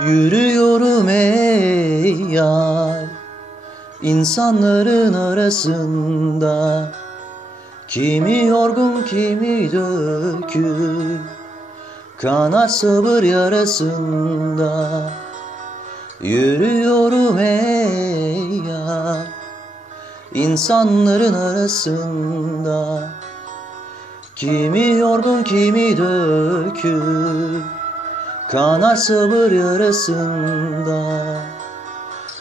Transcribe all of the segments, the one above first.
Yürüyorum ey yar. İnsanların arasında Kimi yorgun kimi dökük Kanar sabır yarasında Yürüyorum ey yar. İnsanların arasında Kimi yorgun kimi dökük Kanar sabır yarasında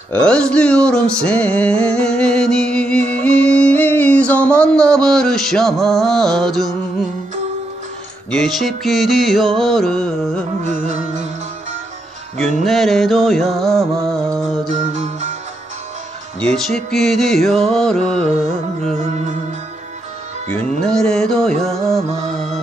Özlüyorum seni. Zamanla barışamadım Geçip gidiyor ömrüm. Günlere doyamadım Geçip gidiyor ömrüm. Günlere doyamadım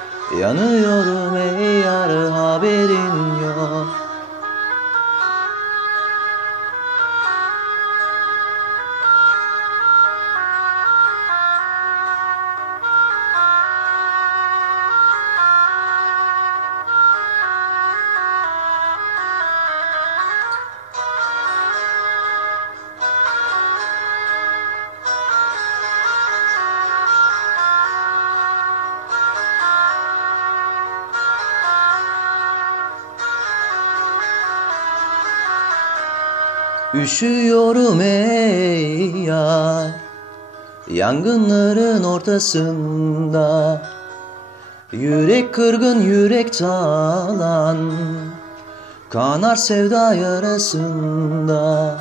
Yanıyorum ey yar haberin yok Üşüyorum ey yar. Yangınların ortasında Yürek kırgın yürek talan. Kanar sevda yarasında